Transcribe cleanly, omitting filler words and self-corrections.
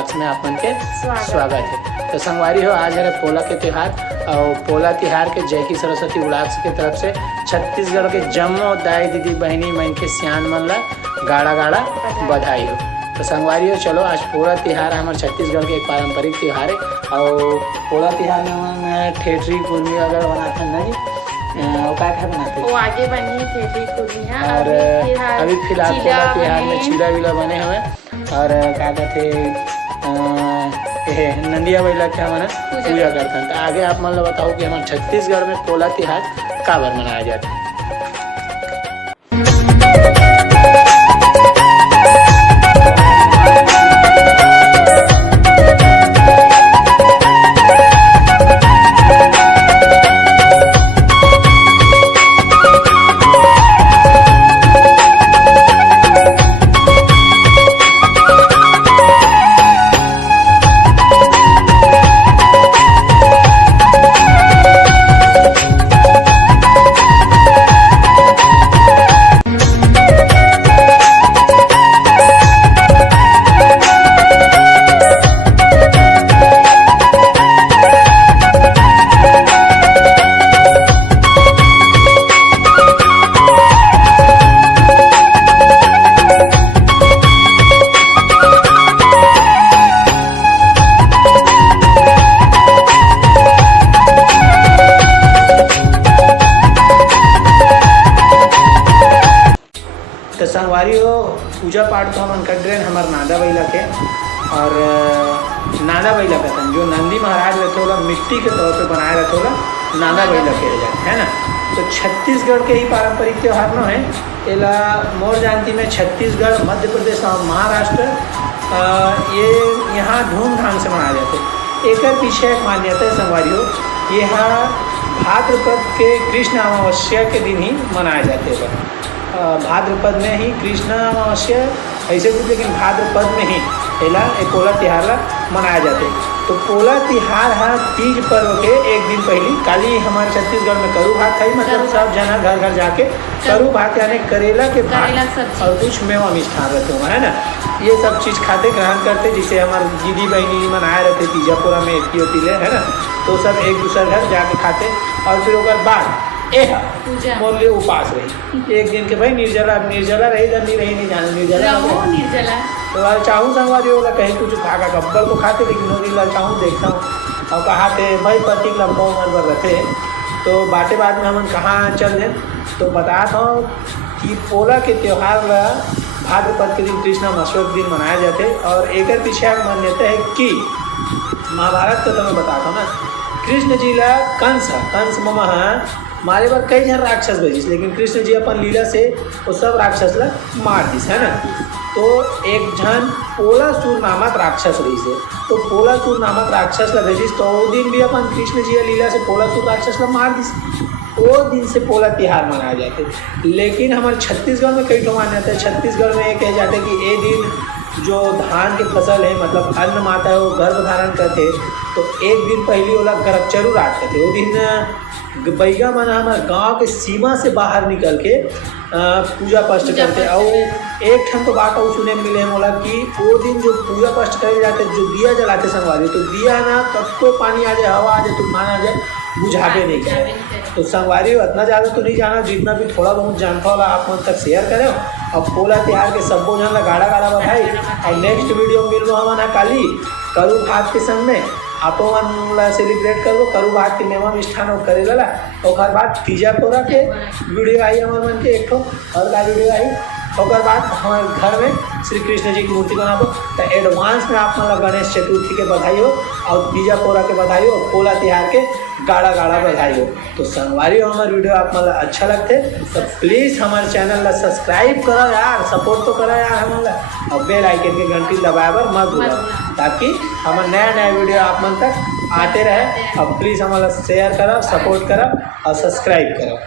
Blogs में आप मन के स्वागत है। तो संगवारी हो, आज है पोला के त्यौहार और पोला त्यौहार के जय की सरस्वती ब्लॉग्स की तरफ से छत्तीसगढ़ के जम्मो दाई दीदी बहनी मन के सियान मन ला गाड़ा गाड़ा बधाई हो। तो संगवारी हो, चलो आज पोला त्यौहार हमारे छत्तीसगढ़ के एक पारंपरिक त्यौहार है और पोला त्यौहार में हम ठेठरी कुर्मी वगैरह बनाते हैं ना जी, क्या बनाते वो आगे बनी है ठेठरी कुर्मी है। और अभी फिलहाल पोला त्यौहार में चीला विला बने हुए और क्या कहते नंदिया बैला के हमारे पूजा करते हैं। तो आगे आप मन लो बताओ कि हमारे छत्तीसगढ़ में पोला त्यौहार काबर मनाया जाता है। तो संगवारी हो, पूजा पाठ तो हम कर रहे हैं हमारे नादा बैला के और नादा बैला का जो नंदी महाराज रहते होला मिट्टी के तौर पे बनाए रहते होला नादा बैला कहे जाते है ना। तो छत्तीसगढ़ के ही पारंपरिक त्यौहार न है एला मोर जानती में छत्तीसगढ़, मध्य प्रदेश और महाराष्ट्र ये यहाँ धूमधाम से मनाए जाते। एक पीछे एक मान्यता है संगवारी हो, यह भाद्रपद के कृष्ण अमावस्या के दिन ही मनाए जाते हैं। भाद्रपद में ही कृष्ण अमावस्या ऐसे कुछ, लेकिन भाद्रपद में ही पहला पोला त्यौहार मनाया जाते। तो पोला त्यौहार है तीज पर्व के एक दिन पहले काली हमारे छत्तीसगढ़ में करू भात खाई, मतलब सब जना घर घर जाके करू भात यानी करेला के भात और कुछ मेवा मिष्ठान रहते हुए है ना, ये सब चीज़ खाते ग्रहण करते। जिसे हमारे दीदी बहनी मनाए रहते तीजापुरा में एक तिले है ना, तो सब एक दूसरे घर जाके खाते और फिर ओकर बाद मोरले उपास रही एक दिन के भाई निर्जला रही दंडी रही नहीं जाना निर्जला तो चाहूँ संगवारी वाला कहीं कुछ खा गब्बर को खाते, लेकिन नोरी ला चाहूँ देखता हूँ और कहा थे भाई पति लंबा उम्र पर रहते। तो बातें बाद में हम कहाँ चल जाए तो बताता हूँ कि पोला के त्यौहार भाद्रपद के दिन कृष्ण अमावस्या के दिन मनाया जाते। और एक पीछे मान्यता है कि महाभारत का तो मैं बताता हूँ ना, कृष्ण जी ला कंस ममा मारे बार कई जन राक्षस भेजिस, लेकिन कृष्ण जी अपन लीला से वो सब राक्षस ला मार दिस है ना। तो एक जन पोलासुर नामक राक्षस रही से, तो पोलासुर नामक राक्षस ला भेजिस, तो वो दिन भी अपन कृष्ण जी लीला से पोलासुर राक्षस ला मार दिस। वो दिन से पोला त्यौहार मनाए जाते। लेकिन हमारे छत्तीसगढ़ में कई ठो मान्यता है। छत्तीसगढ़ में ये कहे जाते कि ये दिन जो धान की फसल है मतलब अन्न माता है वो गर्भ धारण करते, तो एक दिन पहले वाला गरकचरू रात करते। वो दिन बैगा मन हमारे गांव के सीमा से बाहर निकल के पूजा पाठ करते। और एक ठन तो बात और सुने मिले मोला कि वो दिन जो पूजा पाठ करे जाते, जो दिया जलाते संगवारी, तो दिया ना कब तो पानी आ जाए, हवा आ जाए, तूफान आ जाए, बुझावे नहीं करे। तो संगवारी इतना ज़्यादा तो नहीं जाना, जितना भी थोड़ा बहुत जानता होला आप मन तक शेयर करें। और पोला त्यौहार के सबको जन ला गाड़ा गाड़ा बधाई। और नेक्स्ट वीडियो मिल हमारा काली करू भात के संग में आपो मन ला सेलिब्रेट करो करू भात के मेवा मिष्ठान और करेला। और बाद तीजापुरा के वीडियो आई हमारे मन के एक ठो और का वीडियो आई। और बाद हमारे घर में श्री कृष्ण जी की मूर्ति बनाबो। तो एडवांस में आप मतलब गणेश चतुर्थी के बधाई हो और तीजापुरा के बधाई हो, पोला त्यौहार के गाड़ा गाड़ा बधाई हो। तो संगवारी हो, हमारे वीडियो आप मतलब अच्छा लगते तो प्लीज़ हमारे चैनल ला सब्सक्राइब करो यार, सपोर्ट तो करो यार हमारा, और बेल आइकन के घंटी दबाए पर मत भूलो, ताकि हमारे नया वीडियो आप मन तक आते रहे। और प्लीज़ हमारा शेयर करो, सपोर्ट करो और सब्सक्राइब करो।